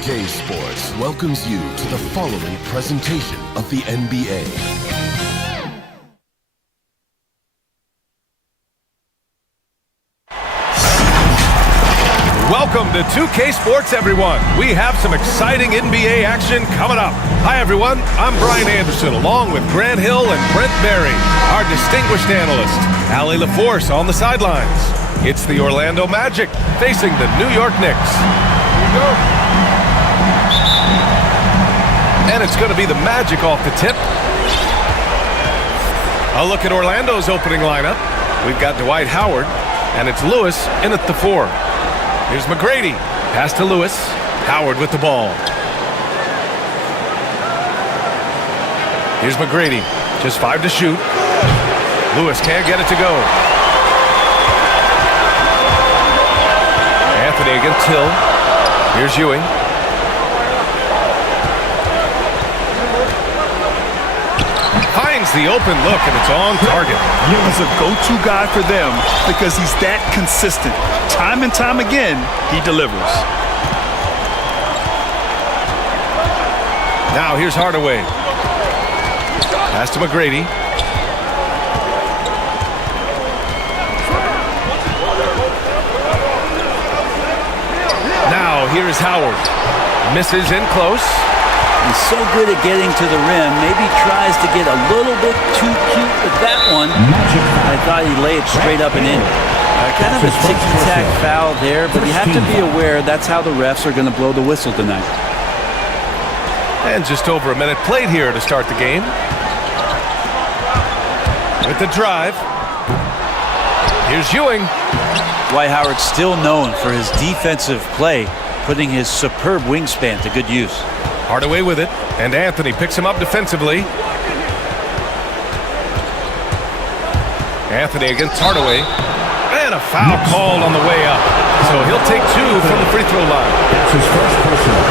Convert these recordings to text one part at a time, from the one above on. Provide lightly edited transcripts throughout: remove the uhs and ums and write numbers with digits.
2K Sports welcomes you to the following presentation of the NBA. Welcome to 2K Sports, everyone. We have some exciting NBA action coming up. Hi, everyone. I'm Brian Anderson, along with Grant Hill and Brent Berry, our distinguished analyst. Allie LaForce on the sidelines. It's the Orlando Magic facing the New York Knicks. Here we go. And it's going to be the Magic off the tip. A look at Orlando's opening lineup. We've got Dwight Howard, and it's Lewis in at the 4. Here's McGrady. Pass to Lewis. Howard with the ball. Here's McGrady. Just 5 to shoot. Lewis can't get it to go. Anthony against Hill. Here's Ewing. Finds the open look, and it's on target. He's a go-to guy for them because he's that consistent. Time and time again, he delivers. Now here's Hardaway. Pass to McGrady. Now here's Howard. Misses in close. He's so good at getting to the rim. Maybe tries to get a little bit too cute with that one. I thought he'd lay it straight up and in. Kind of a ticky-tack foul there, but you have to be aware that's how the refs are going to blow the whistle tonight. And just over a minute played here to start the game. With the drive. Here's Ewing. Dwight Howard still known for his defensive play, putting his superb wingspan to good use. Hardaway with it, and Anthony picks him up defensively. Anthony against Hardaway. And a foul called on the way up. So he'll take 2 from the free throw line. That's his first personal.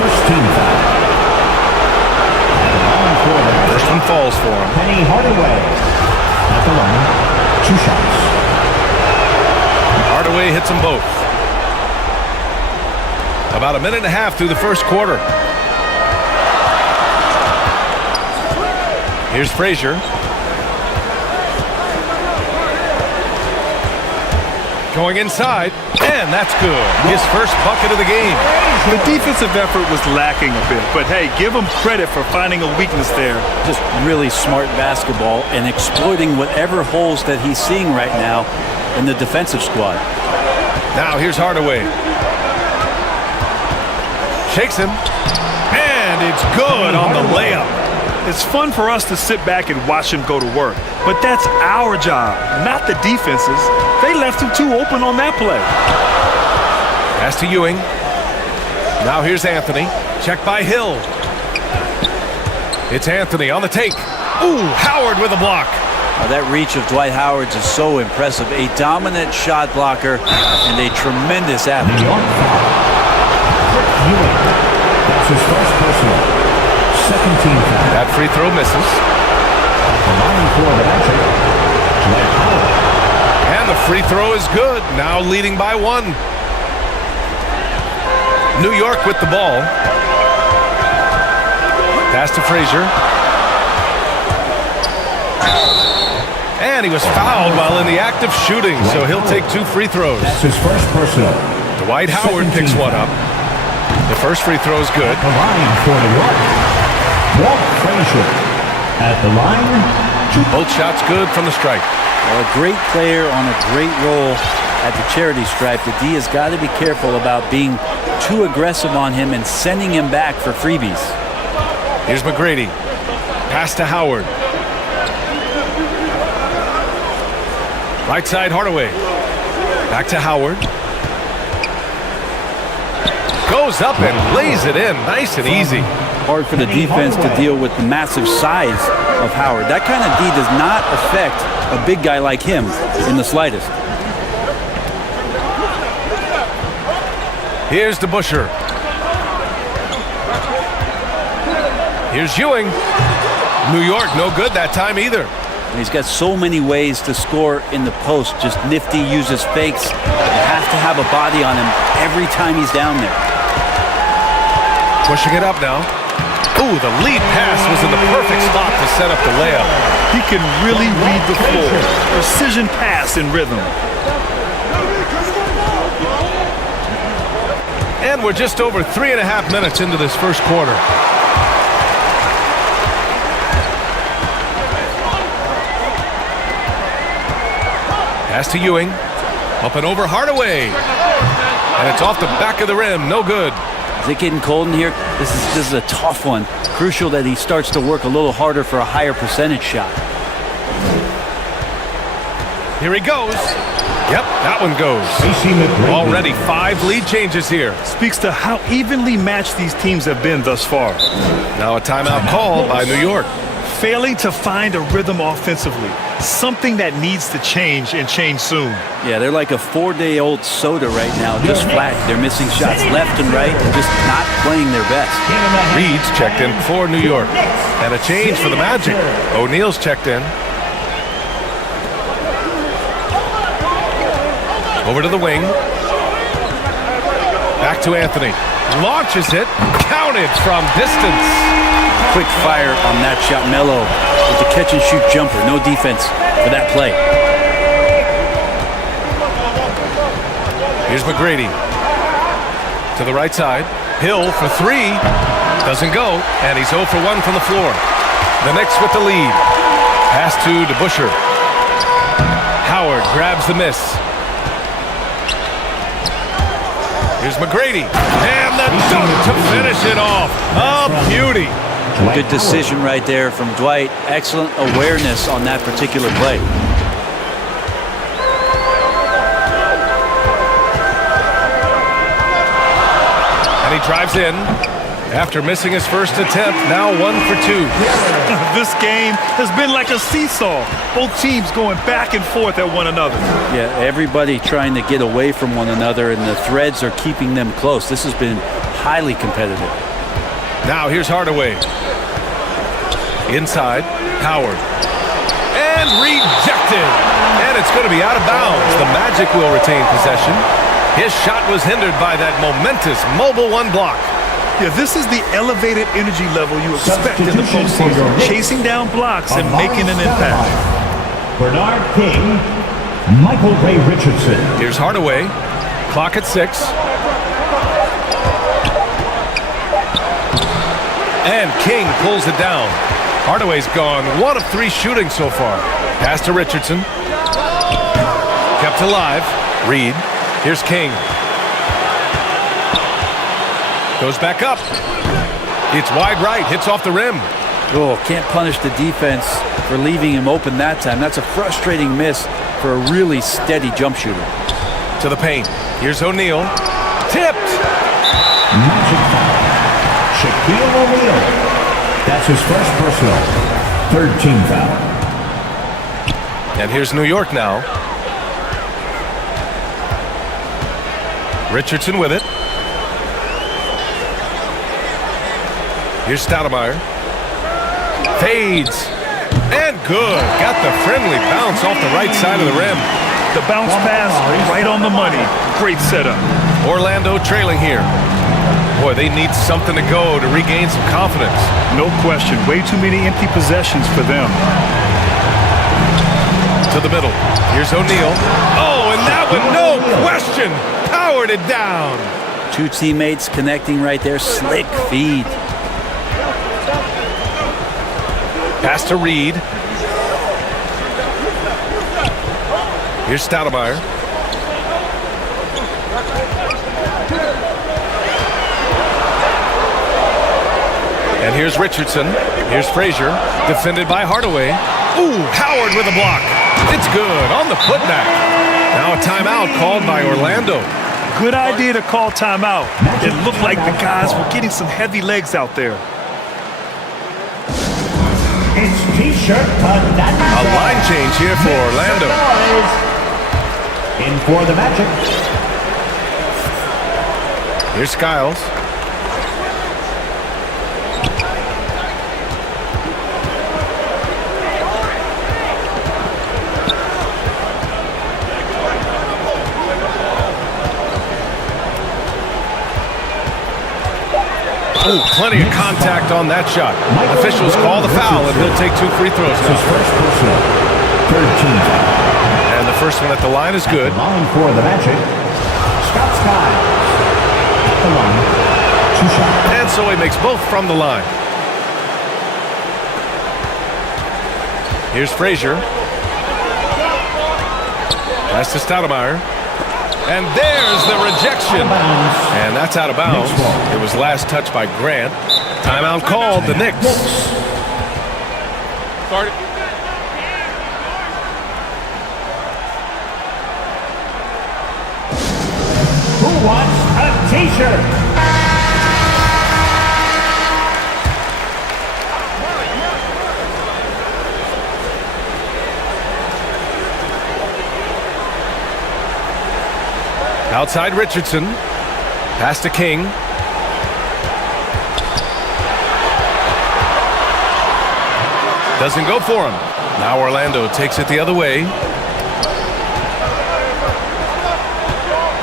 First team foul. First one falls for him. Penny Hardaway at the line. 2 shots. Hardaway hits them both. About a minute and a half through the first quarter. Here's Frazier. Going inside, and that's good. His first bucket of the game. The defensive effort was lacking a bit, but hey, give him credit for finding a weakness there. Just really smart basketball and exploiting whatever holes that he's seeing right now in the defensive squad. Now here's Hardaway. Shakes him, and it's good on the layup. It's fun for us to sit back and watch him go to work, but that's our job, not the defense's. They left him too open on that play. Pass to Ewing. Now here's Anthony. Checked by Hill. It's Anthony on the take. Ooh, Howard with a block. That reach of Dwight Howard's is so impressive. A dominant shot blocker and a tremendous athlete. That's his first personal. Second team foul. That free throw misses. The line for the Magic. Dwight Howard. And the free throw is good. Now leading by 1. New York with the ball. Pass to Frazier. And he was fouled while in the act of shooting, so he'll take 2 free throws. That's his first personal. Dwight Howard picks one up. The first free throw is good. The line for New York. Walt Frazier at the line. Both shots good from the stripe. Well, a great player on a great role at the charity stripe. The D has got to be careful about being too aggressive on him and sending him back for freebies. Here's McGrady. Pass to Howard. Right side, Hardaway. Back to Howard. Goes up and lays it in. Nice and easy. Hard for the defense to deal with the massive size of Howard. That kind of D does not affect a big guy like him in the slightest. Here's DeBusschere. Here's Ewing. New York, no good that time either. He's got so many ways to score in the post. Just nifty, uses fakes. You have to have a body on him every time he's down there. Pushing it up now. Ooh, the lead pass was in the perfect spot to set up the layup. He can really read the floor. Precision pass in rhythm. And we're just over 3.5 minutes into this first quarter. Pass to Ewing. Up and over Hardaway. And it's off the back of the rim. No good. Is it getting cold in here? This is a tough one. Crucial that he starts to work a little harder for a higher percentage shot. Here he goes. Yep, that one goes. Already 5 lead changes here. Speaks to how evenly matched these teams have been thus far. Now a timeout call by New York. Failing to find a rhythm offensively. Something that needs to change and change soon. Yeah, they're like a 4-day-old soda right now, just flat. They're missing shots left and right and just not playing their best. Reed's checked in for New York. And a change for the Magic. O'Neal's checked in. Over to the wing. Back to Anthony. Launches it. Counted from distance. Quick fire on that shot. Melo with the catch-and-shoot jumper. No defense for that play. Here's McGrady. To the right side. Hill for 3. Doesn't go. And he's 0 for 1 from the floor. The Knicks with the lead. Pass to DeBusschere. Howard grabs the miss. Here's McGrady. And the dunk to finish it off. A beauty. Good decision right there from Dwight. Excellent awareness on that particular play. And he drives in. After missing his first attempt, now 1 for 2. This game has been like a seesaw. Both teams going back and forth at one another. Yeah, everybody trying to get away from one another, and the threads are keeping them close. This has been highly competitive. Now here's Hardaway. Inside, Howard. And rejected. And it's going to be out of bounds. The Magic will retain possession. His shot was hindered by that momentous mobile 1 block. Yeah, this is the elevated energy level you expect in the postseason. Chasing down blocks and making an impact. Bernard King, Michael Ray Richardson. Here's Hardaway. Clock at 6. And King pulls it down. Hardaway's gone 1 of 3 shooting so far. Pass to Richardson. Kept alive. Reed. Here's King. Goes back up. It's wide right. Hits off the rim. Oh, can't punish the defense for leaving him open that time. That's a frustrating miss for a really steady jump shooter. To the paint. Here's O'Neal. Tipped. Magic foul. Shaquille O'Neal. That's his first personal. 3rd team foul. And here's New York now. Richardson with it. Here's Stoudemire. Fades. And good. Got the friendly bounce off the right side of the rim. The bounce pass right on the money. Great setup. Orlando trailing here. Boy, they need something to go to regain some confidence. No question. Way too many empty possessions for them. To the middle. Here's O'Neal. Oh, and that one, no question, powered it down. 2 teammates connecting right there. Slick feed. Pass to Reed. Here's Stoudemire. And here's Richardson. Here's Frazier. Defended by Hardaway. Ooh, Howard with a block. It's good on the putback. Now a timeout called by Orlando. Good idea to call timeout. It looked like the guys were getting some heavy legs out there. It's T-shirt Bonanza. A line change here for Orlando. In for the Magic. Here's Skiles. Ooh, plenty of contact on that shot. Officials call the foul, and he'll take 2 free throws That's his now. first personal. 13 foul. And the first one at the line is good. Line for the Magic. Scott Skiles. At the line. 2 shots. And so he makes both from the line. Here's Frazier. Pass to Stoudemire. And there's the rejection. And that's out of bounds. It was last touched by Grant. Timeout called, the Knicks. Start it. Who wants a t-shirt? Outside Richardson. Pass to King. Doesn't go for him. Now Orlando takes it the other way.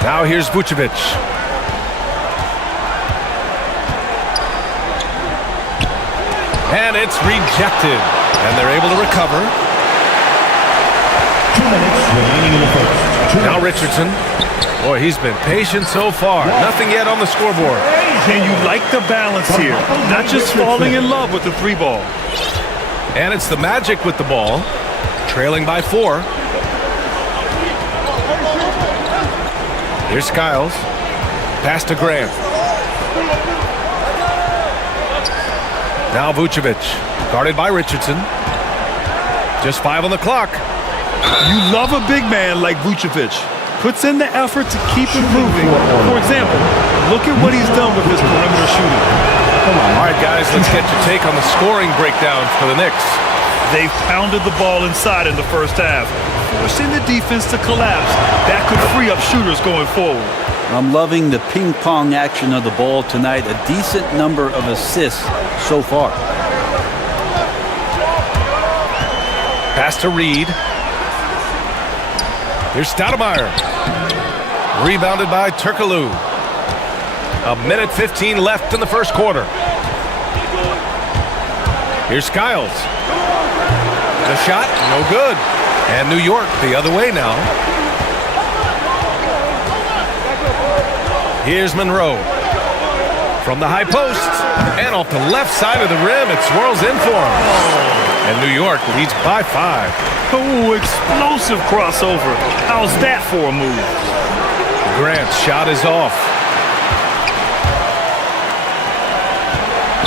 Now here's Vucevic. And it's rejected. And they're able to recover. 2 minutes remaining in the first. Now Richardson. Boy, he's been patient so far. Nothing yet on the scoreboard. And you like the balance here. Not just falling in love with the 3-ball. And it's the Magic with the ball. Trailing by 4. Here's Skiles. Pass to Grant. Now Vucevic. Guarded by Richardson. Just 5 on the clock. You love a big man like Vucevic. Puts in the effort to keep improving. For example, look at what he's done with his perimeter shooting. All right, guys, let's get your take on the scoring breakdown for the Knicks. They've pounded the ball inside in the first half, forcing the defense to collapse. That could free up shooters going forward. I'm loving the ping-pong action of the ball tonight. A decent number of assists so far. Pass to Reed. Here's Stoudemire. Rebounded by Turkoglu. 1:15 left in the first quarter. Here's Skiles. The shot, no good. And New York the other way now. Here's Monroe. From the high post. And off the left side of the rim, it swirls in for him. And New York leads by 5. Oh, explosive crossover. How's that for a move? Grant's shot is off.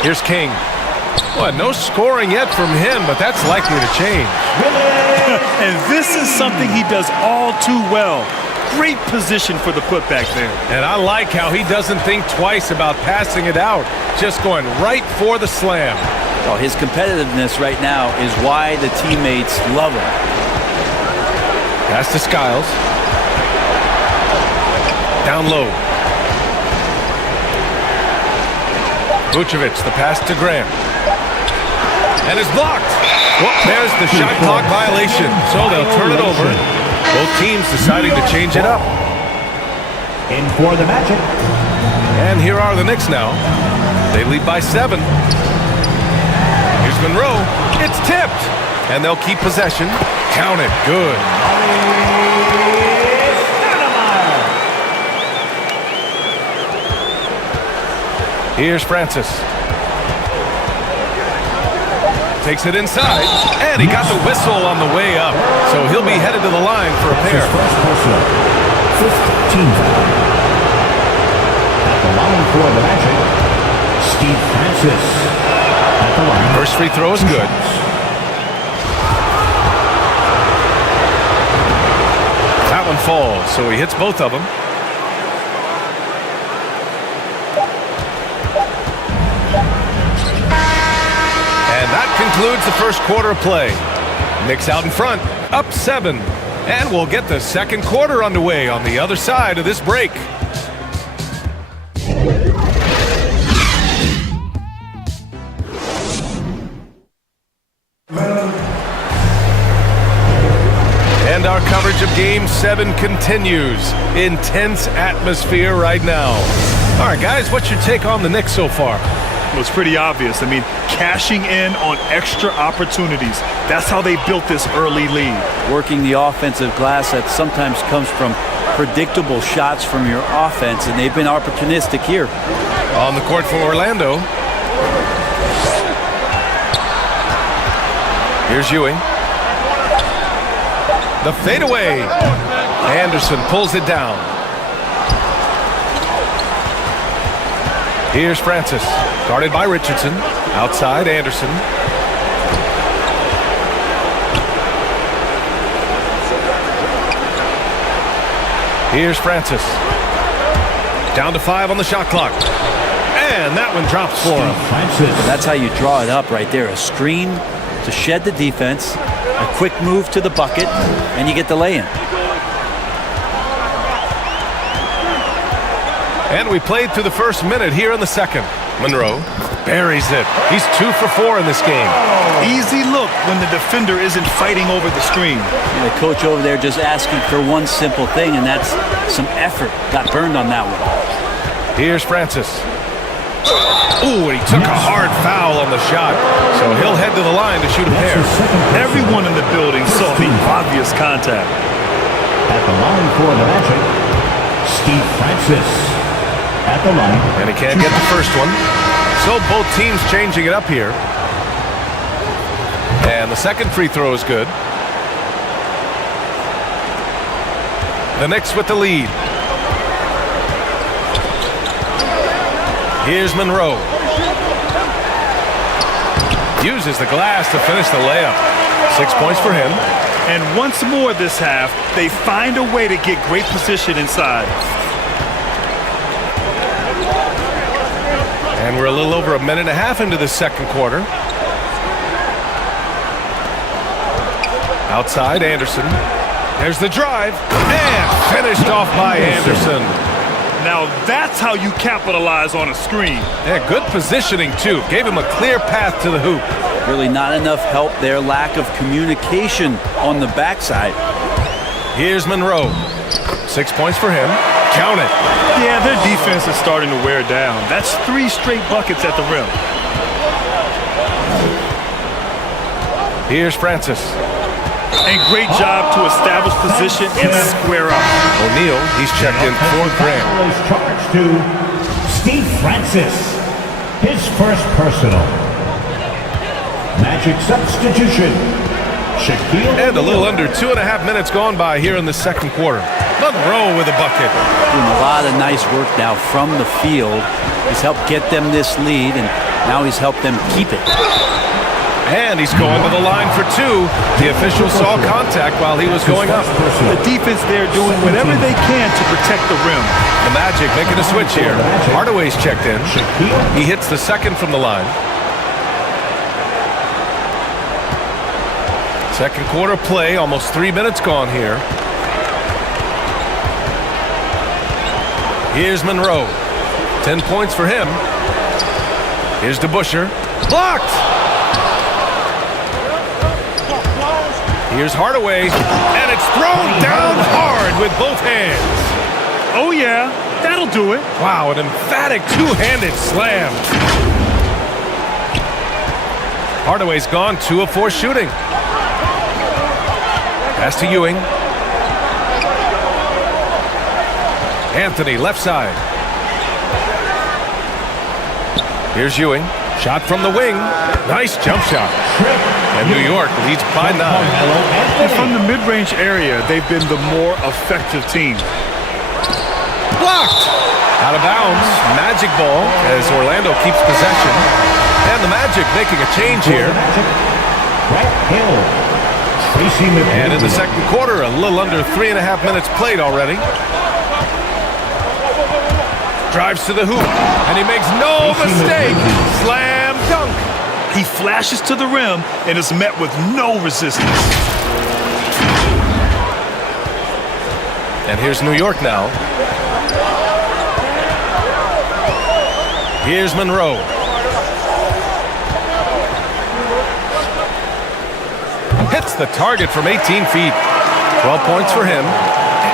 Here's King. Well, no scoring yet from him, but that's likely to change. And this is something he does all too well. Great position for the putback there. And I like how he doesn't think twice about passing it out, just going right for the slam. Well, his competitiveness right now is why the teammates love him. Pass to Skiles. Down low. Vucevic, the pass to Grant. And it's blocked. Well, there's the shot clock violation, so they'll turn it over. Both teams deciding to change it up. In for the Magic. And here are the Knicks now. They lead by 7. Here's Monroe. It's tipped. And they'll keep possession. Count it. Good. Here's Francis. Takes it inside. And he got the whistle on the way up. So he'll be headed to the line for a pair. His first personal. 15 foul. At the line for the Magic. Steve Francis. At the line. First free throw is good. That one falls, so he hits both of them. And that concludes the first quarter of play. Knicks out in front, up 7. And we'll get the second quarter underway on the other side of this break. And our coverage of Game 7 continues. Intense atmosphere right now. All right, guys, what's your take on the Knicks so far? Well, it's pretty obvious. I mean, cashing in on extra opportunities. That's how they built this early lead. Working the offensive glass that sometimes comes from predictable shots from your offense, and they've been opportunistic here. On the court for Orlando. Here's Ewing. The fadeaway. Anderson pulls it down. Here's Francis, guarded by Richardson. Outside, Anderson. Here's Francis. Down to 5 on the shot clock. And that one drops for him. That's how you draw it up right there. A screen to shed the defense, a quick move to the bucket, and you get the lay-in. And we played through the first minute here in the second. Monroe buries it. He's 2 for 4 in this game. Easy look when the defender isn't fighting over the screen. And the coach over there just asking for one simple thing, and that's some effort. Got burned on that one. Here's Francis. Ooh, and he took a hard foul on the shot. So he'll head to the line to shoot a pair. Everyone in the building saw the obvious contact. At the line for the Magic, Steve Francis. At the line. And he can't get the first one. So both teams changing it up here. And the second free throw is good. The Knicks with the lead. Here's Monroe. Uses the glass to finish the layup. 6 points for him. And once more this half, they find a way to get great position inside. And we're a little over a minute and a half into the second quarter. Outside, Anderson. There's the drive. And finished off by Anderson. Now that's how you capitalize on a screen. Yeah, good positioning, too. Gave him a clear path to the hoop. Really not enough help there. Lack of communication on the backside. Here's Monroe. 6 points for him. Count it. Yeah, their defense is starting to wear down. That's 3 straight buckets at the rim. Here's Francis. And great job to establish position and square up. O'Neal, he's checked in for Grant. Foul is charged to Steve Francis. His first personal. Magic substitution. Shaquille And a little O'Neal. under 2.5 minutes gone by here in the second quarter. Monroe with a bucket. Doing a lot of nice work now from the field. He's helped get them this lead, and now he's helped them keep it. And he's going to the line for 2. The official saw contact while he was going up. The defense there doing whatever they can to protect the rim. The Magic making a switch here. Hardaway's checked in. He hits the second from the line. Second quarter play, almost 3 minutes gone here. Here's Monroe. 10 points for him. Here's DeBusschere. Blocked! Here's Hardaway. And it's thrown down hard with both hands. Oh yeah, that'll do it. Wow, an emphatic two-handed slam. Hardaway's gone 2 of 4 shooting. Pass to Ewing. Anthony, left side. Here's Ewing. Shot from the wing. Nice jump shot. And New York leads by 9. And from the mid-range area, they've been the more effective team. Blocked. Out of bounds. Magic ball as Orlando keeps possession. And the Magic making a change here. Brett Hill. Tracy McGrady. And in the second quarter, a little under 3.5 minutes played already. Drives to the hoop, and he makes no mistake. Slam dunk. He flashes to the rim and is met with no resistance. And here's New York now. Here's Monroe. Hits the target from 18 feet. 12 points for him.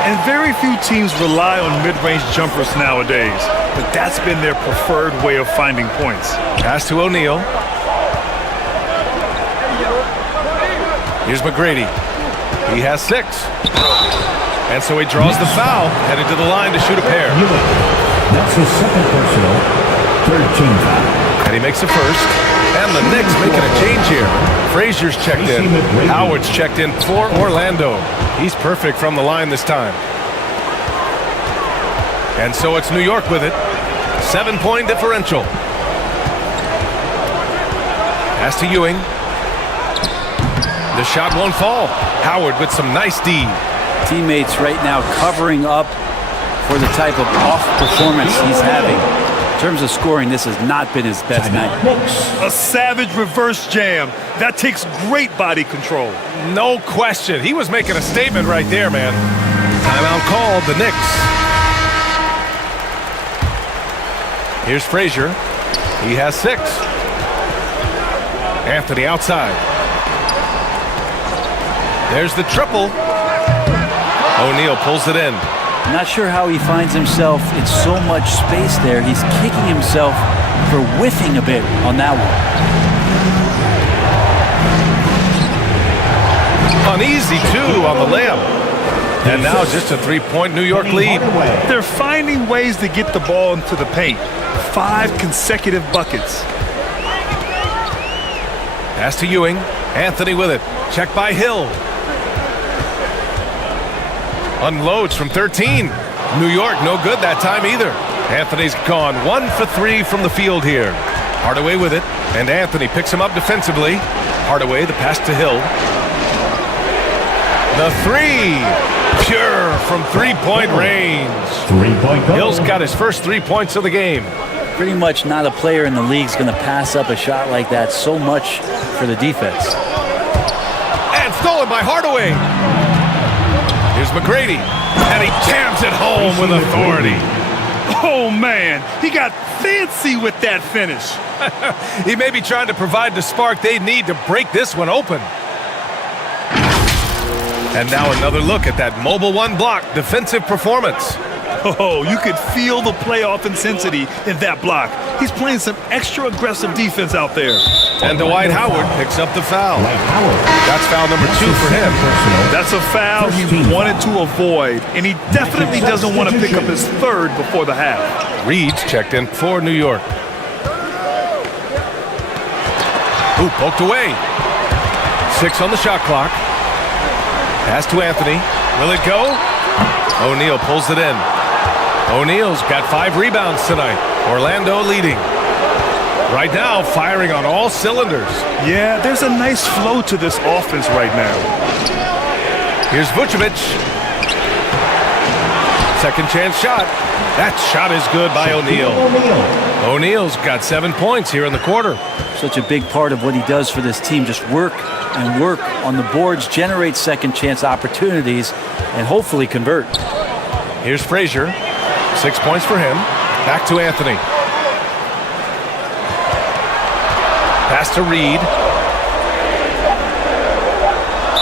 And very few teams rely on mid-range jumpers nowadays, but that's been their preferred way of finding points. Pass to O'Neal. Here's McGrady. He has 6. And so he draws the foul, headed to the line to shoot a pair. That's his second personal, 13th foul. And he makes the first. And the Knicks making a change here. Frazier's checked in. Howard's checked in for Orlando. He's perfect from the line this time. And so it's New York with it. 7-point differential. Pass to Ewing. The shot won't fall. Howard with some nice D. Teammates right now covering up for the type of off performance he's having. In terms of scoring, this has not been his best night. A savage reverse jam. That takes great body control. No question. He was making a statement right there, man. Timeout called, the Knicks. Here's Frazier. He has 6. Anthony outside. There's the triple. O'Neal pulls it in. Not sure how he finds himself in so much space there. He's kicking himself for whiffing a bit on that one. Uneasy, too, on the layup. And now just a 3-point New York lead. They're finding ways to get the ball into the paint. 5 consecutive buckets. Pass to Ewing. Anthony with it. Checked by Hill. Unloads from 13. New York no good that time either. Anthony's gone 1 for 3 from the field here. Hardaway with it, and Anthony picks him up defensively. Hardaway, the pass to Hill. The 3. Pure from 3-point range. 3-point goal. Hill's got his first 3 points of the game. Pretty much not a player in the league is going to pass up a shot like that so much for the defense. And stolen by Hardaway. Here's McGrady, and he jams it home with authority. Oh, man. He got fancy with that finish. He may be trying to provide the spark they need to break this one open. And now another look at that mobile 1 block defensive performance. Oh, you could feel the playoff intensity in that block. He's playing some extra aggressive defense out there. And Dwight Howard picks up the foul. That's foul number 2 for him. That's a foul he wanted to avoid, and he definitely doesn't want to pick up his 3rd before the half. Reed's checked in for New York. Ooh, poked away. 6 on the shot clock. Pass to Anthony. Will it go? O'Neal pulls it in. O'Neal's got 5 rebounds tonight. Orlando leading. Right now, firing on all cylinders. Yeah, there's a nice flow to this offense right now. Here's Vucevic. Second chance shot. That shot is good by O'Neal. O'Neal's got 7 points here in the quarter. Such a big part of what he does for this team. Just work and work on the boards, generate second chance opportunities, and hopefully convert. Here's Frazier. 6 points for him. Back to Anthony. Pass to Reed.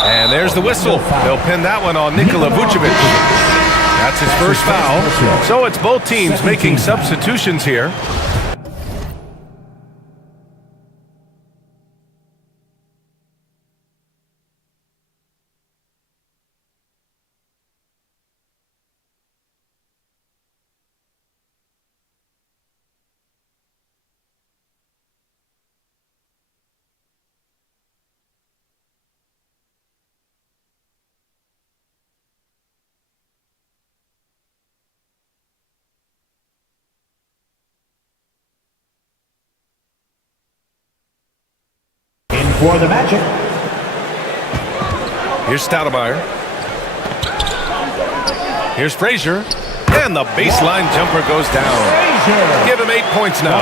And there's the whistle. They'll pin that one on Nikola Vucevic. That's his first foul. So it's both teams making substitutions here. For the Magic. Here's Stoudemire. Here's Frazier. And the baseline jumper goes down. Give him 8 points now.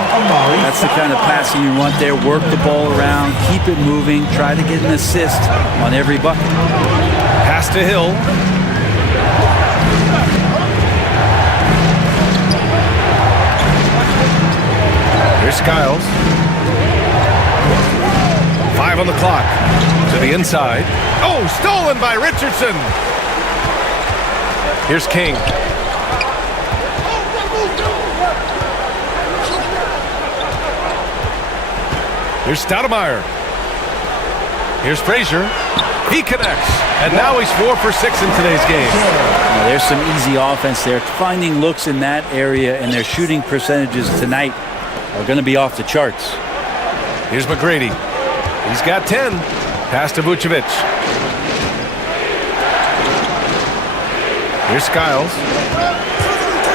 That's the kind of passing you want there. Work the ball around, keep it moving, try to get an assist on every bucket. Pass to Hill. Here's Skiles. 5 on the clock. To the inside. Oh, stolen by Richardson. Here's King. Here's Stoudemire. Here's Frazier. He connects. And now he's 4 for 6 in today's game. Now, there's some easy offense there. Finding looks in that area, and their shooting percentages tonight are going to be off the charts. Here's McGrady. He's got 10. Pass to Vucevic. Here's Skiles.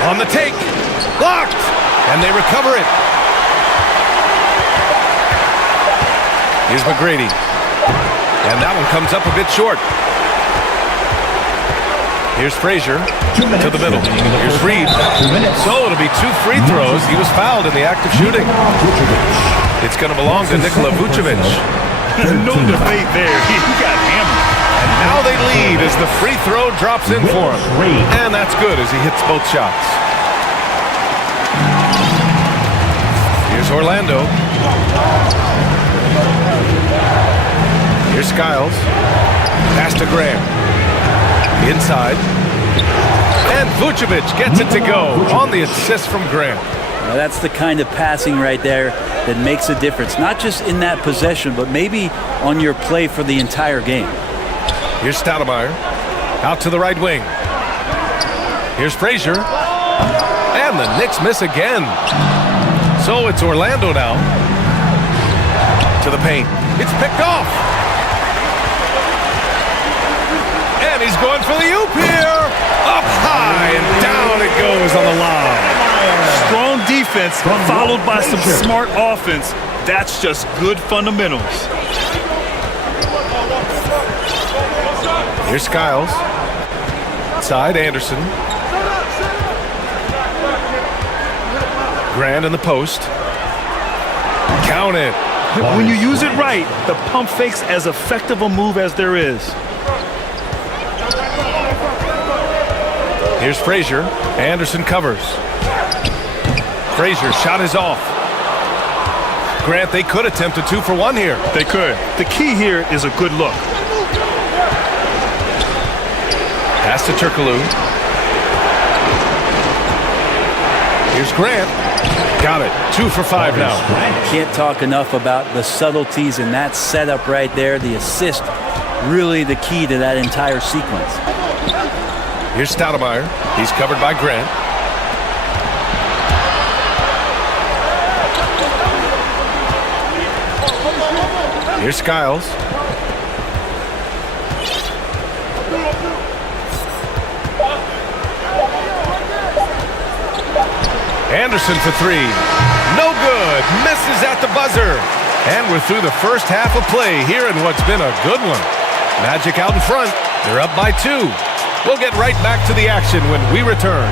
On the take. Blocked. And they recover it. Here's McGrady. And that one comes up a bit short. Here's Frazier to the middle. Here's Reed. So it'll be 2 free throws. He was fouled in the act of shooting. It's going to belong to Nikola Vucevic. No debate there. He got hammered. And now they lead as the free throw drops in for him. And that's good as he hits both shots. Here's Orlando. Here's Skiles. Pass to Graham. Inside. And Vucevic gets it to go on the assist from Graham. Now, that's the kind of passing right there that makes a difference. Not just in that possession, but maybe on your play for the entire game. Here's Stoudemire. Out to the right wing. Here's Frazier. And the Knicks miss again. So it's Orlando now. To the paint. It's picked off. And he's going for the oop here. Up high and down it goes on the line. Strong defense followed by some smart offense. That's just good fundamentals. Here's Skiles. Side Anderson. Grant in the post. Count it. When you use it right, the pump fake's as effective a move as there is. Here's Frazier. Anderson covers. Frazier shot is off. Grant, they could attempt a 2 for 1 here. They could. The key here is a good look. Pass to Turkoglu. Here's Grant. Got it. 2 for 5 now. Can't talk enough about the subtleties in that setup right there. The assist, really the key to that entire sequence. Here's Stoudemire. He's covered by Grant. Here's Skiles. Anderson for 3. No good. Misses at the buzzer. And we're through the first half of play here in what's been a good one. Magic out in front. They're up by 2. We'll get right back to the action when we return.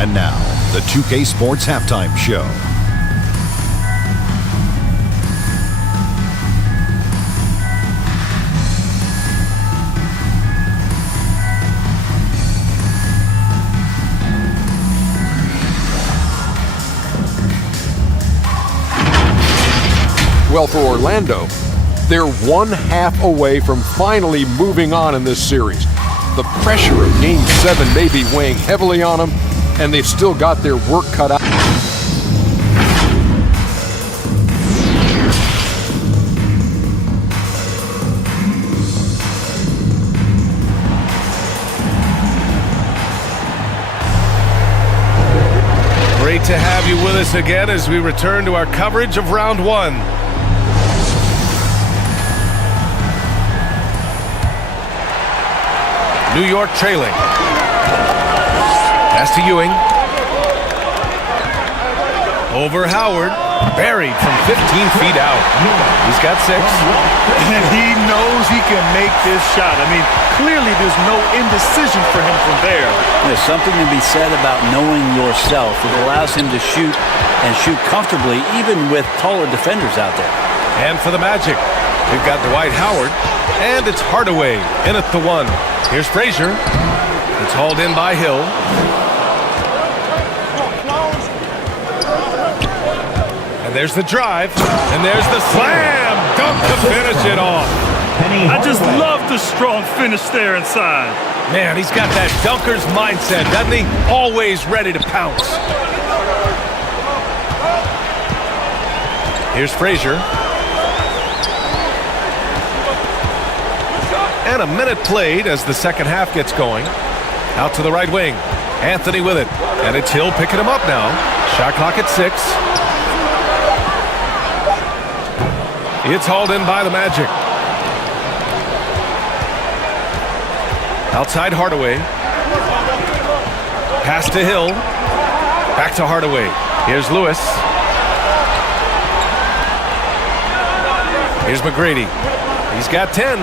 And now, the 2K Sports Halftime Show. Well, for Orlando, they're 1/2 away from finally moving on in this series. The pressure of Game 7 may be weighing heavily on them, and they've still got their work cut out. Great to have you with us again as we return to our coverage of round 1. New York trailing. Pass to Ewing. Over Howard. Buried from 15 feet out. He's got 6. And he knows he can make this shot. I mean, clearly there's no indecision for him from there. There's something to be said about knowing yourself. It allows him to shoot and shoot comfortably, even with taller defenders out there. And for the Magic, we've got Dwight Howard. And it's Hardaway in at the 1. Here's Frazier. It's hauled in by Hill. And there's the drive. And there's the slam dunk to finish it off. Penny I just Hardaway. love the strong finish there inside. Man, he's got that dunker's mindset, doesn't he? Always ready to pounce. Here's Frazier. And a minute played as the second half gets going. Out to the right wing. Anthony with it. And it's Hill picking him up now. Shot clock at 6. It's hauled in by the Magic. Outside Hardaway. Pass to Hill. Back to Hardaway. Here's Lewis. Here's McGrady. He's got 10.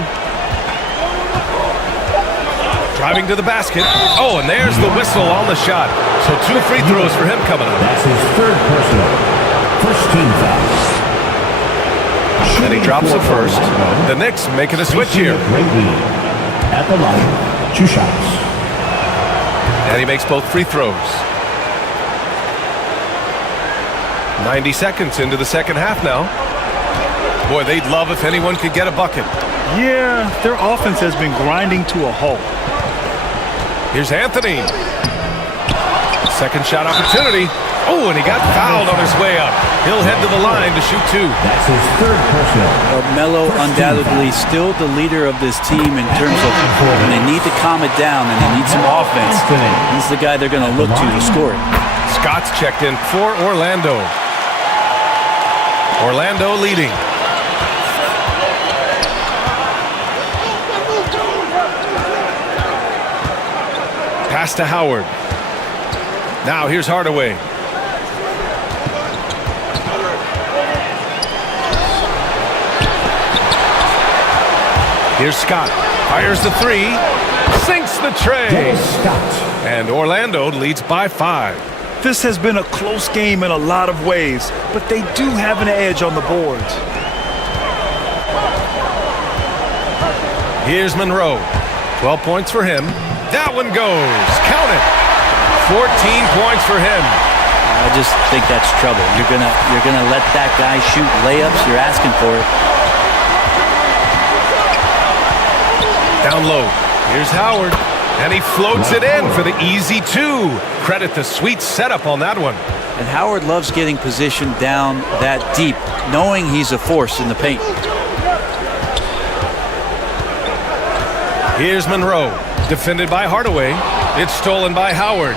Driving to the basket. Oh, and there's the whistle on the shot. So 2 free throws for him coming up. That's his third personal. First team foul. And he drops the first. The Knicks making a switch here. Great lead. At the line. 2 shots. And he makes both free throws. 90 seconds into the second half now. Boy, they'd love if anyone could get a bucket. Yeah, their offense has been grinding to a halt. Here's Anthony. Second shot opportunity. Oh, and he got fouled on his way up. He'll head to the line to shoot 2. That's his third personal. Melo undoubtedly still the leader of this team in terms of when they need to calm it down and they need some offense. He's the guy they're going to look to score it. Scott's checked in for Orlando. Orlando leading. Pass to Howard. Now here's Hardaway. Here's Scott. Fires the 3. Sinks the tray. Dennis Scott. And Orlando leads by 5. This has been a close game in a lot of ways, but they do have an edge on the boards. Here's Monroe. 12 points for him. That one goes. Count it. 14 points for him. I just think that's trouble. You're gonna let that guy shoot layups. You're asking for it. Down low. Here's Howard. And he floats it in for the easy 2. Credit the sweet setup on that one. And Howard loves getting positioned down that deep, knowing he's a force in the paint. Here's Monroe. Defended by Hardaway. It's stolen by Howard.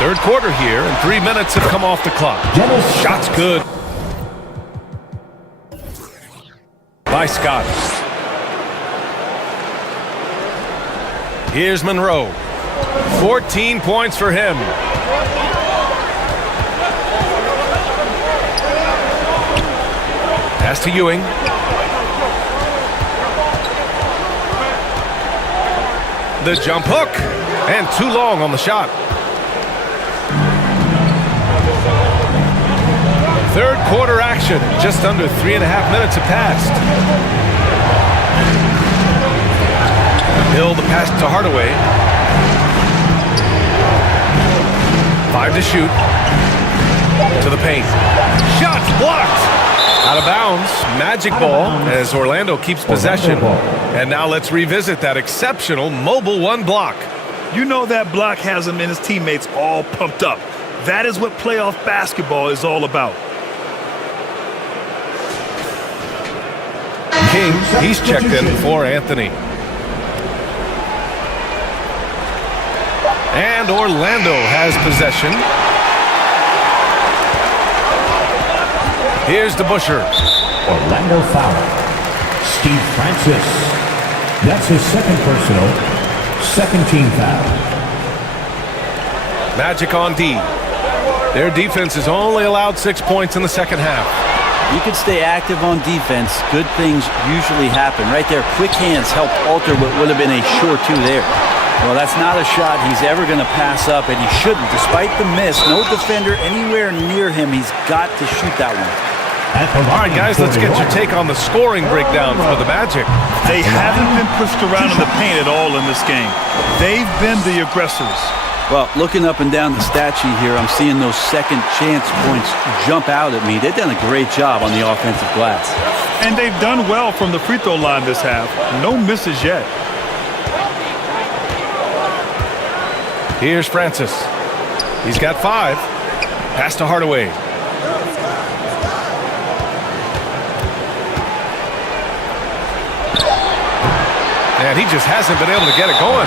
Third quarter here, and 3 minutes have come off the clock. Shot's good. By Scott. Here's Monroe. 14 points for him. Pass to Ewing. The jump hook. And too long on the shot. Third quarter action. Just under 3.5 minutes have passed. Hill the pass to Hardaway. 5 to shoot. To the paint. Shots blocked. Out of bounds. Magic ball as Orlando keeps possession. And now let's revisit that exceptional Mobile One block. You know that block has him and his teammates all pumped up. That is what playoff basketball is all about. King, he's checked in for Anthony. And Orlando has possession. Here's DeBusschere. Orlando foul. Steve Francis. That's his second personal. Second team foul. Magic on D. Their defense has only allowed 6 points in the second half. You can stay active on defense. Good things usually happen. Right there, quick hands helped alter what would have been a sure 2 there. Well, that's not a shot he's ever going to pass up, and he shouldn't. Despite the miss, no defender anywhere near him. He's got to shoot that one. All right, guys, let's get your take on the scoring breakdown for the Magic. They haven't been pushed around in the paint at all in this game. They've been the aggressors. Well, looking up and down the stat sheet here, I'm seeing those second chance points jump out at me. They've done a great job on the offensive glass. And they've done well from the free throw line this half. No misses yet. Here's Francis. He's got 5. Pass to Hardaway. And he just hasn't been able to get it going.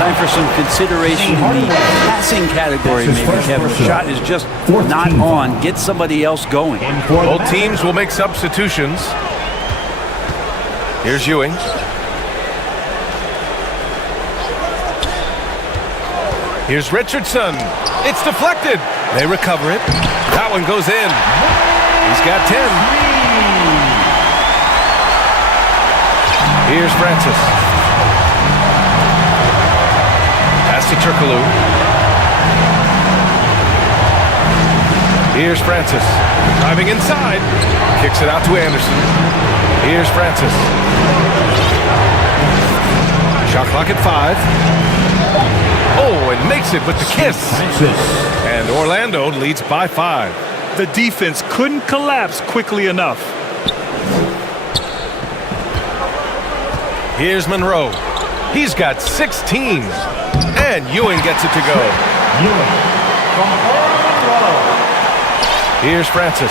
Time for some consideration in the passing category, maybe, Kevin. Shot is just not on. Get somebody else going. Both teams will make substitutions. Here's Ewing. Here's Richardson. It's deflected. They recover it. That one goes in. He's got 10. Here's Francis. Pass to Turkoglu. Here's Francis. Driving inside. Kicks it out to Anderson. Here's Francis. Shot clock at 5. Oh, and makes it with the kiss. And Orlando leads by 5. The defense couldn't collapse quickly enough. Here's Monroe. He's got 16. And Ewing gets it to go. Here's Francis.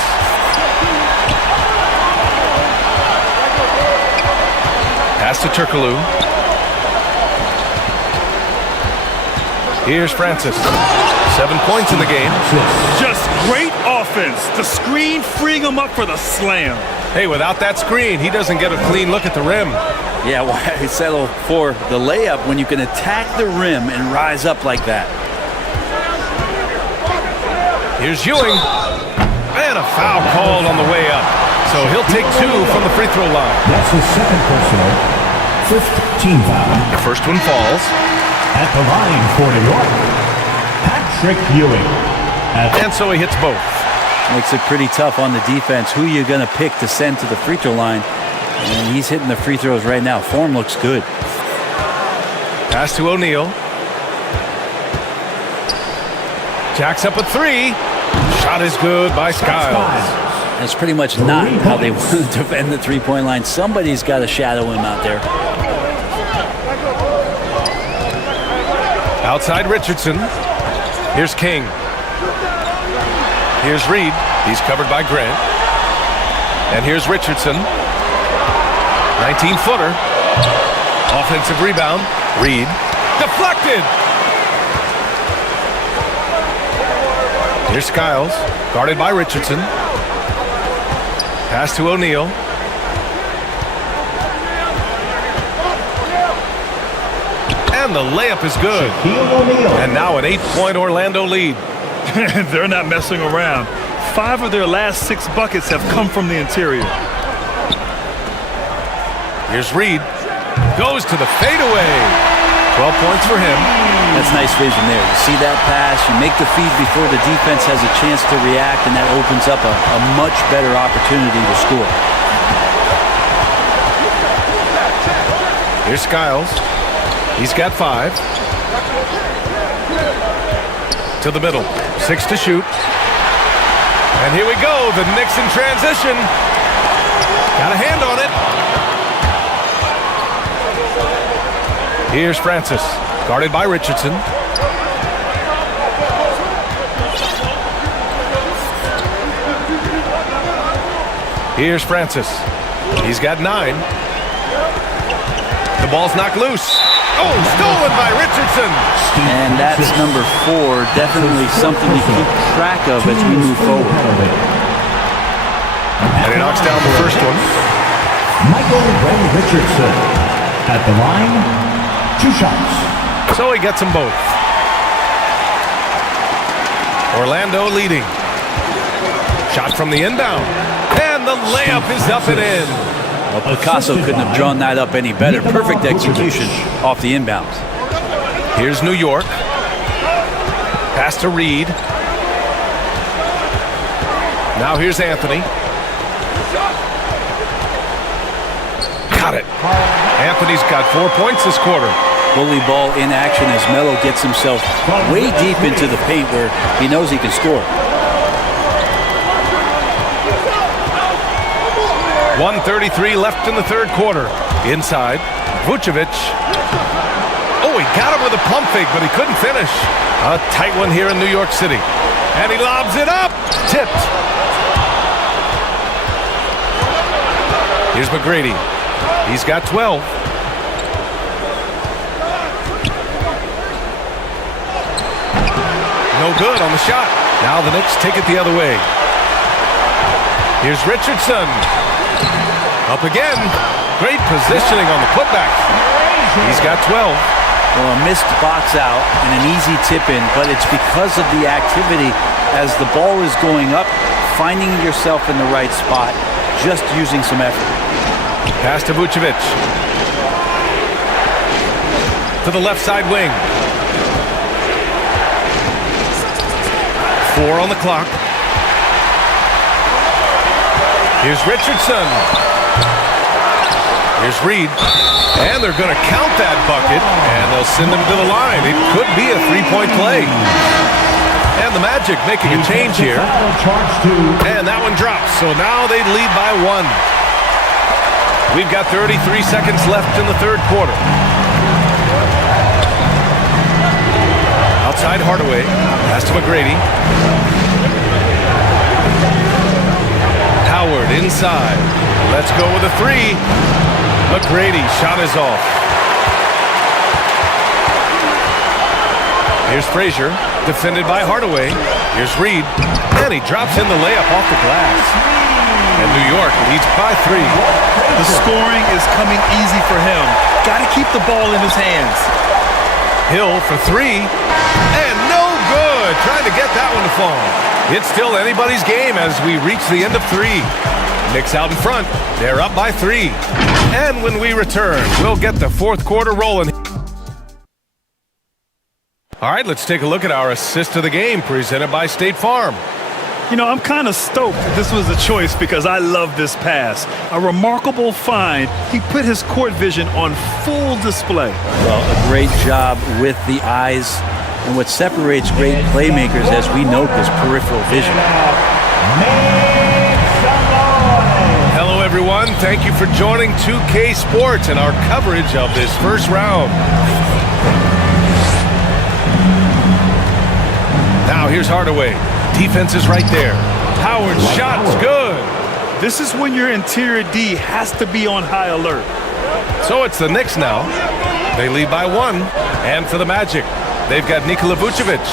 Pass to Turkoglu. Here's Francis. 7 points in the game. Just great offense. The screen freeing him up for the slam. Hey, without that screen, he doesn't get a clean look at the rim. Yeah, why settle for the layup when you can attack the rim and rise up like that? Here's Ewing. And a foul called on the way up. So he'll take 2 from the free throw line. That's his second personal. 15 foul. The first one falls. At the line for New York, Patrick Ewing. And so he hits both. Makes it pretty tough on the defense. Who you're going to pick to send to the free throw line. And he's hitting the free throws right now. Form looks good. Pass to O'Neal. Jacks up a 3. Shot is good by Skiles. That's pretty much not how they want to defend the three-point line. Somebody's got to shadow him out there. Outside Richardson. Here's King. Here's Reed. He's covered by Grant. And here's Richardson. 19-footer. Offensive rebound. Reed. Deflected. Here's Skiles. Guarded by Richardson. Pass to O'Neal. And the layup is good. And now an 8-point Orlando lead. They're not messing around. 5 of their last 6 buckets have come from the interior. Here's Reed. Goes to the fadeaway. 12 points for him. That's nice vision there. You see that pass, you make the feed before the defense has a chance to react, and that opens up a much better opportunity to score. Here's Skiles. He's got 5. To the middle. 6 to shoot. And here we go. The Knicks in transition. Got a hand on it. Here's Francis. Guarded by Richardson. Here's Francis. He's got 9. The ball's knocked loose. Oh, stolen by Richardson. And that's number 4. Definitely something to keep track of as we move forward. And he knocks down the first one. Michael Ray Richardson. At the line, 2 shots. So he gets them both. Orlando leading. Shot from the inbound. And the layup is up and in. Well, Picasso couldn't have drawn that up any better. Perfect execution off the inbounds. Here's New York. Pass to Reed. Now here's Anthony. Got it. Anthony's got 4 points this quarter. Bully ball in action as Melo gets himself way deep into the paint where he knows he can score. 1:33 left in the third quarter. Inside, Vucevic. Oh, he got him with a pump fake, but he couldn't finish. A tight one here in New York City. And he lobs it up. Tipped. Here's McGrady. He's got 12. No good on the shot. Now the Knicks take it the other way. Here's Richardson. Up again. Great positioning on the putback. He's got 12. Well, a missed box out and an easy tip in, but it's because of the activity as the ball is going up, finding yourself in the right spot, just using some effort. Pass to Vucevic. To the left side wing. 4 on the clock. Here's Richardson. Here's Reed. And they're going to count that bucket, and they'll send him to the line. It could be a three-point play. And the Magic making a change here. And that one drops, so now they lead by 1. We've got 33 seconds left in the third quarter. Outside Hardaway. Pass to McGrady. Howard inside. Let's go with a 3. McGrady, shot is off. Here's Frazier, defended by Hardaway. Here's Reed, and he drops in the layup off the glass. And New York leads by 3. The scoring is coming easy for him. Got to keep the ball in his hands. Hill for 3, and no good. Trying to get that one to fall. It's still anybody's game as we reach the end of 3. Knicks out in front. They're up by 3. And when we return, we'll get the fourth quarter rolling. All right, let's take a look at our assist of the game presented by State Farm. You know, I'm kind of stoked that this was a choice because I love this pass. A remarkable find. He put his court vision on full display. Well, a great job with the eyes. And what separates great playmakers, as we note, is peripheral vision. Hello, everyone. Thank you for joining 2K Sports and our coverage of this first round. Now, here's Hardaway. Defense is right there. Howard's shot's good. This is when your interior D has to be on high alert. So it's the Knicks now. They lead by 1. And for the Magic, they've got Nikola Vucevic.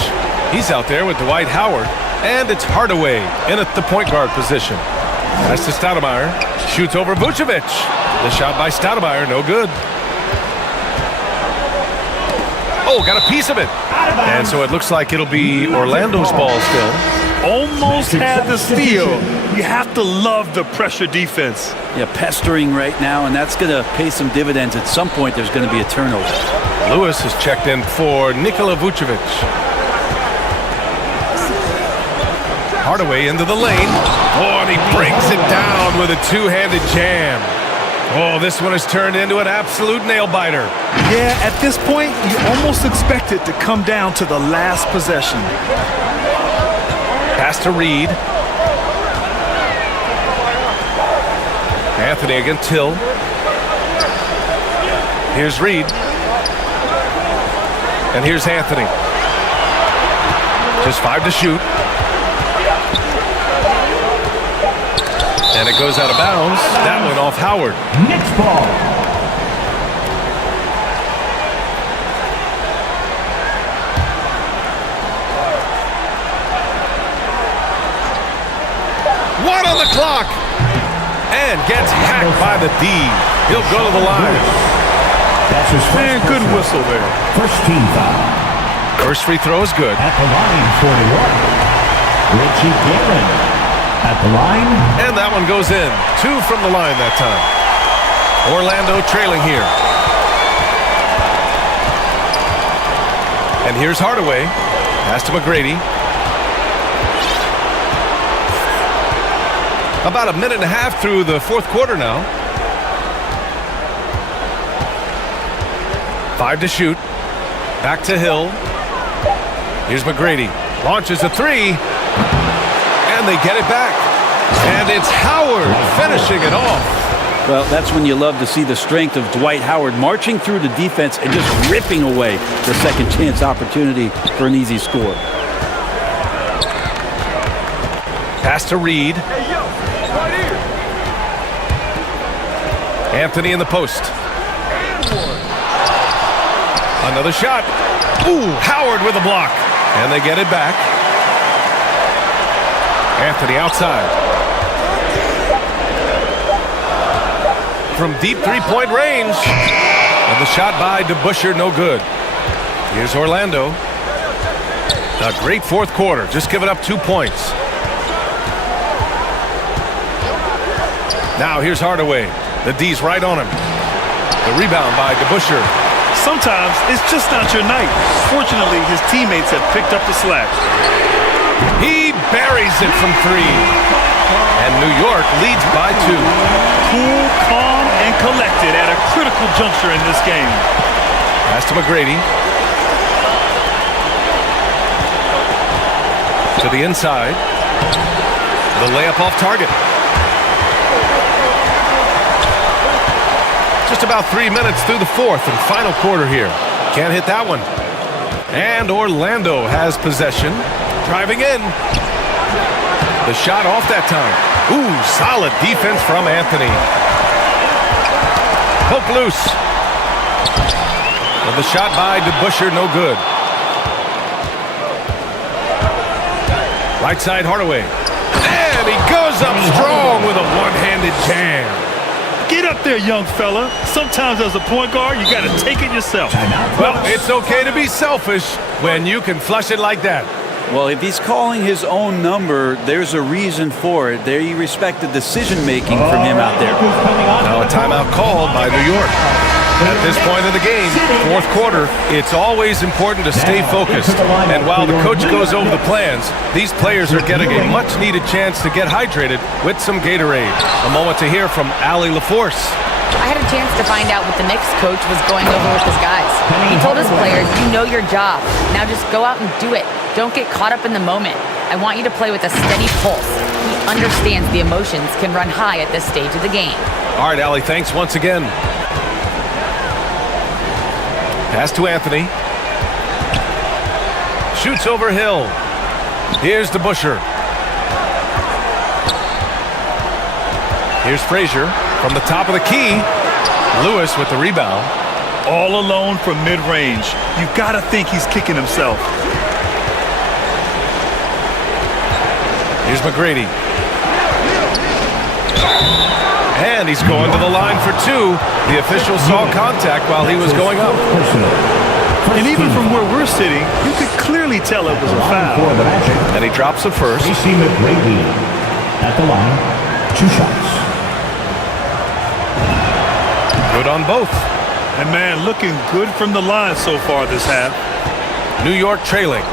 He's out there with Dwight Howard. And it's Hardaway in at the point guard position. That's to Stoudemire. Shoots over Vucevic. The shot by Stoudemire, no good. Oh, got a piece of it. And so it looks like it'll be Orlando's ball still. Almost had the steal. You have to love the pressure defense. Yeah, pestering right now, and that's going to pay some dividends. At some point, there's going to be a turnover. Lewis is checked in for Nikola Vucevic. Hardaway into the lane. Oh, and he breaks it down with a two-handed jam. Oh, this one has turned into an absolute nail-biter. Yeah, at this point, you almost expect it to come down to the last possession. Pass to Reed. Anthony against Hill. Here's Reed. And here's Anthony. Just 5 to shoot. And it goes out of bounds. That went off Howard. Knicks ball. One on the clock. And gets hacked by the D. He'll go to the line. That's his first Man, good whistle there. First team foul. First free throw is good. At the line, 41. Richie Galen. At the line. And that one goes in. 2 from the line that time. Orlando trailing here. And here's Hardaway. Pass to McGrady. About a minute and a half through the fourth quarter now. 5 to shoot. Back to Hill. Here's McGrady. Launches a three. And they get it back. And it's Howard finishing it off. Well, that's when you love to see the strength of Dwight Howard marching through the defense and just ripping away the second chance opportunity for an easy score. Pass to Reed. Anthony in the post. Another shot. Ooh, Howard with a block. And they get it back. Anthony outside. From deep three-point range. And the shot by DeBusschere, no good. Here's Orlando. A great fourth quarter, just giving up 2 points. Now here's Hardaway. The D's right on him. The rebound by DeBusschere. Sometimes it's just not your night. Fortunately, his teammates have picked up the slack. He buries it from three. And New York leads by 2. Cool, calm, and collected at a critical juncture in this game. Pass to McGrady. To the inside. The layup off target. Just about 3 minutes through the fourth and final quarter here. Can't hit that one. And Orlando has possession. Driving in. The shot off that time. Ooh, solid defense from Anthony. Poke loose. And the shot by DeBusschere, no good. Right side, Hardaway. And he goes up strong with a one-handed jam. Get up there, young fella. Sometimes as a point guard, you got to take it yourself. Well, it's okay to be selfish when you can flush it like that. Well, if he's calling his own number, there's a reason for it. There you respect the decision-making from him out there. Now a timeout called by New York. At this point in the game, fourth quarter, it's always important to stay focused. And while the coach goes over the plans, these players are getting a much-needed chance to get hydrated with some Gatorade. A moment to hear from Allie LaForce. I had a chance to find out what the Knicks coach was going over with his guys. He told his players, you know your job. Now just go out and do it. Don't get caught up in the moment. I want you to play with a steady pulse. He understands the emotions can run high at this stage of the game. All right, Allie, thanks once again. Pass to Anthony. Shoots over Hill. Here's DeBusschere. Here's Frazier from the top of the key. Lewis with the rebound. All alone from mid-range. You got to think he's kicking himself. Here's McGrady. And he's going to the line for 2. The official saw contact while he was going up. And even from where we're sitting, you could clearly tell it was a foul. And he drops it first. AC McGrady at the line. 2 shots. Good on both. And man, looking good from the line so far this half. New York trailing.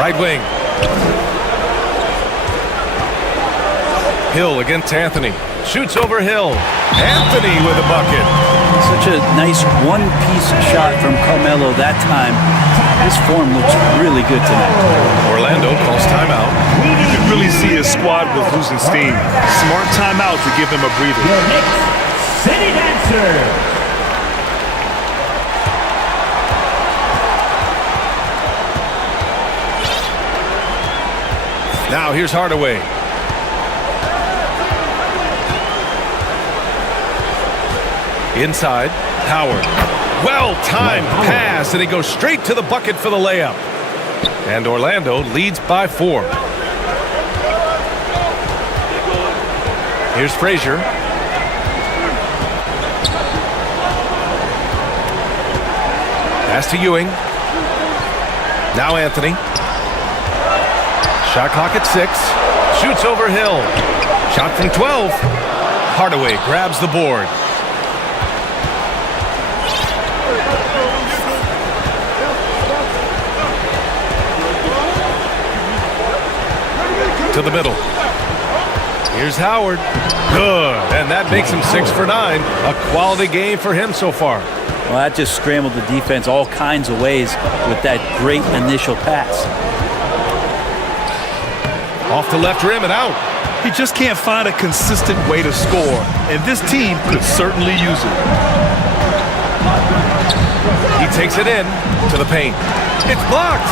Right wing. Hill against Anthony. Shoots over Hill. Anthony with a bucket. Such a nice one-piece shot from Carmelo that time. His form looks really good tonight. Orlando calls timeout. You could really see his squad was losing steam. Smart timeout to give them a breather. Your Knicks City Dancer. Now here's Hardaway. Inside, Howard. Well-timed pass, and he goes straight to the bucket for the layup. And Orlando leads by 4. Here's Frazier. Pass to Ewing. Now Anthony. Shot clock at 6. Shoots over Hill. Shot from 12. Hardaway grabs the board. To the middle. Here's Howard. Good. And that makes him 6 for 9. A quality game for him so far. Well, that just scrambled the defense all kinds of ways with that great initial pass. Off the left rim and out. He just can't find a consistent way to score, and this team could certainly use it. He takes it in to the paint. It's blocked.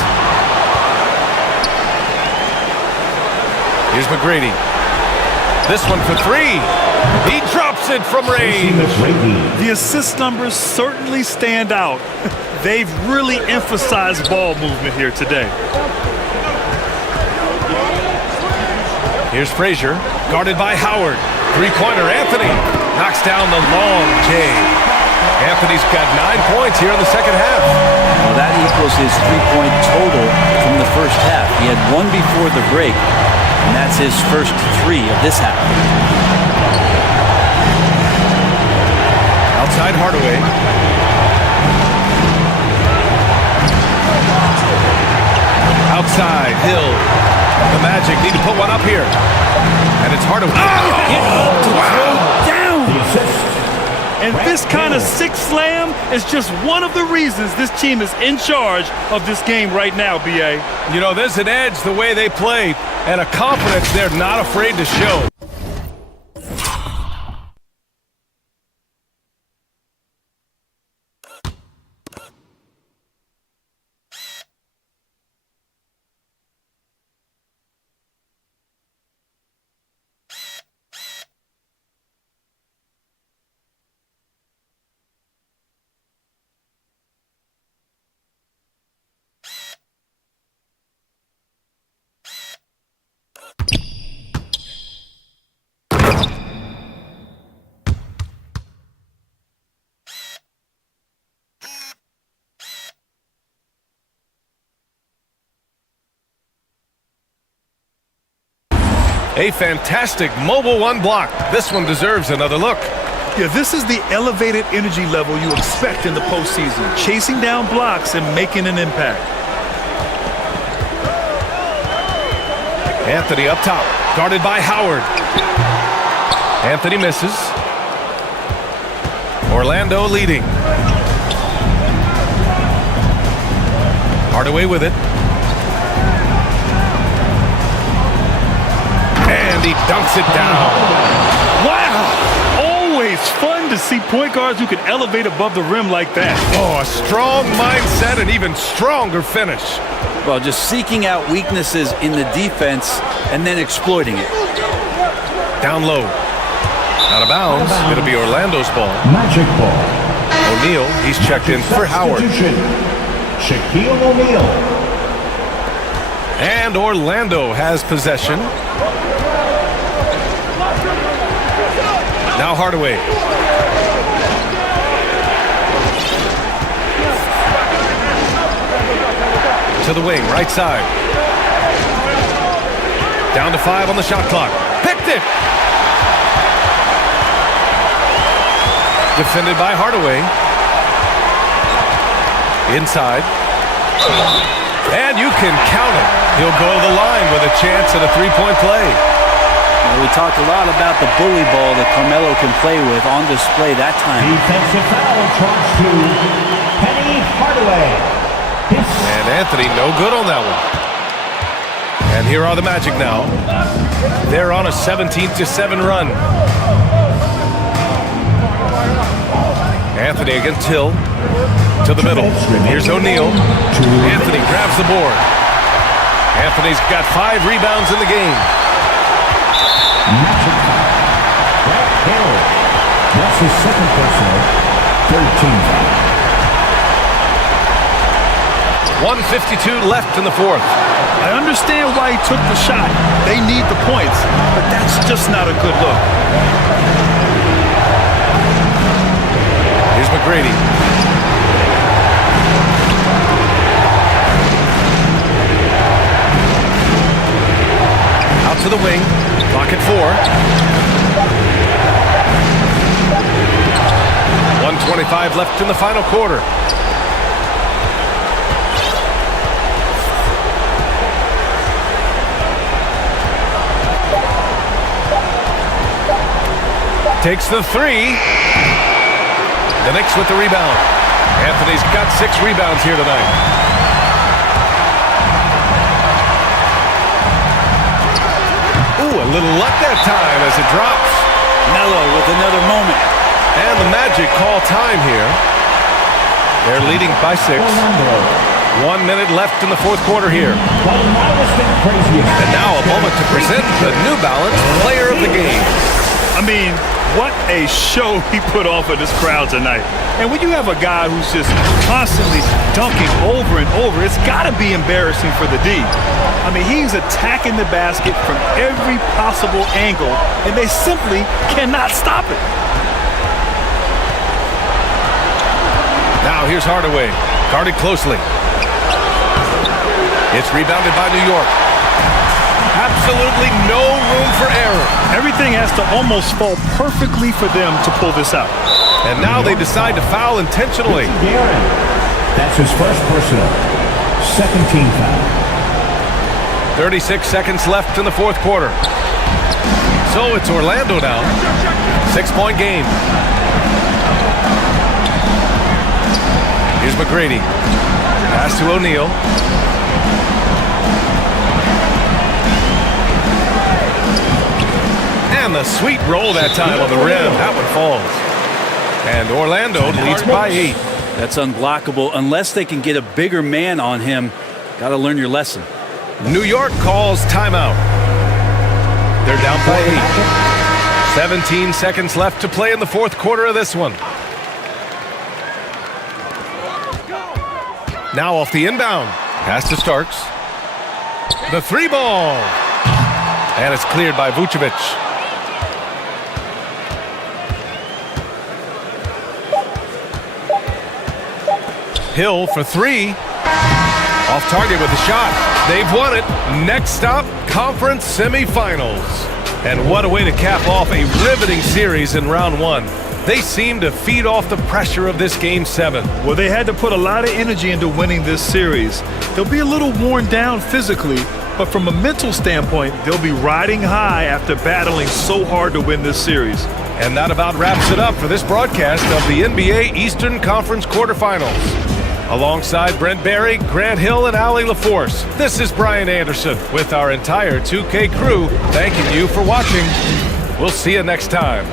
Here's McGrady. This one for 3. He drops it from range. The assist numbers certainly stand out. They've really emphasized ball movement here today. Here's Frazier, guarded by Howard. Three-pointer, Anthony knocks down the long J. Anthony's got 9 points here in the second half. Well, that equals his three-point total from the first half. He had one before the break, and that's his first 3 of this half. Outside Hardaway. Outside Hill. The Magic need to put one up here. And it's Hardaway. Wow. Down. The assist. And this kind of sick slam is just one of the reasons this team is in charge of this game right now, B.A. You know, there's an edge the way they play and a confidence they're not afraid to show. A fantastic mobile one block. This one deserves another look. Yeah, this is the elevated energy level you expect in the postseason, chasing down blocks and making an impact. Anthony up top, guarded by Howard. Anthony misses. Orlando leading. Hardaway with it. And he dunks it down. Wow! Always fun to see point guards who can elevate above the rim like that. Oh, a strong mindset and even stronger finish. Well, just seeking out weaknesses in the defense and then exploiting it. Down low. Out of bounds. It'll be Orlando's ball. Magic ball. O'Neal, he's checked in for Howard. Shaquille O'Neal. And Orlando has possession. Now Hardaway. To the wing, right side. Down to 5 on the shot clock. Picked it! Defended by Hardaway. Inside. And you can count it. He'll go to the line with a chance at a three-point play. Well, we talked a lot about the bully ball that Carmelo can play with on display that time. Defensive foul charged to Penny Hardaway. And Anthony no good on that one. And here are the Magic now. They're on a 17-7 run. Anthony against Hill. To the middle. Here's O'Neal. Anthony grabs the board. Anthony's got 5 rebounds in the game. Magic foul. Brett Hill. That's his second personal. 13 foul. 1:52 left in the fourth. I understand why he took the shot. They need the points, but that's just not a good look. Here's McGrady. Out to the wing. Clock at 4. 1:25 left in the final quarter. Takes the three. The Knicks with the rebound. Anthony's got 6 rebounds here tonight. Ooh, a little luck that time as it drops. Melo with another moment. And the Magic call time here. They're leading by 6. 1 minute left in the fourth quarter here. And now a moment to present the New Balance Player of the Game. I mean, what a show he put on for this crowd tonight. And when you have a guy who's just constantly dunking over and over, it's got to be embarrassing for the D. I mean, he's attacking the basket from every possible angle, and they simply cannot stop it. Now here's Hardaway, guarded closely. It's rebounded by New York. Absolutely no room for error. Everything has to almost fall perfectly for them to pull this out. And now they decide to foul intentionally. That's his first personal. Second team foul. 36 seconds left in the fourth quarter. So it's Orlando now. 6-point game. Here's McGrady. Pass to O'Neal. And the sweet roll that time on the rim. That one falls. And Orlando leads by 8. That's unblockable unless they can get a bigger man on him. Got to learn your lesson. New York calls timeout. They're down by 8. 17 seconds left to play in the fourth quarter of this one. Now off the inbound. Pass to Starks. The 3-ball. And it's cleared by Vucevic. Hill for 3. Off target with the shot. They've won it. Next stop, conference semifinals. And what a way to cap off a riveting series in round 1. They seem to feed off the pressure of this Game 7. Well, they had to put a lot of energy into winning this series. They'll be a little worn down physically, but from a mental standpoint, they'll be riding high after battling so hard to win this series. And that about wraps it up for this broadcast of the NBA Eastern Conference quarterfinals. Alongside Brent Barry, Grant Hill, and Allie LaForce, this is Brian Anderson with our entire 2K crew thanking you for watching. We'll see you next time.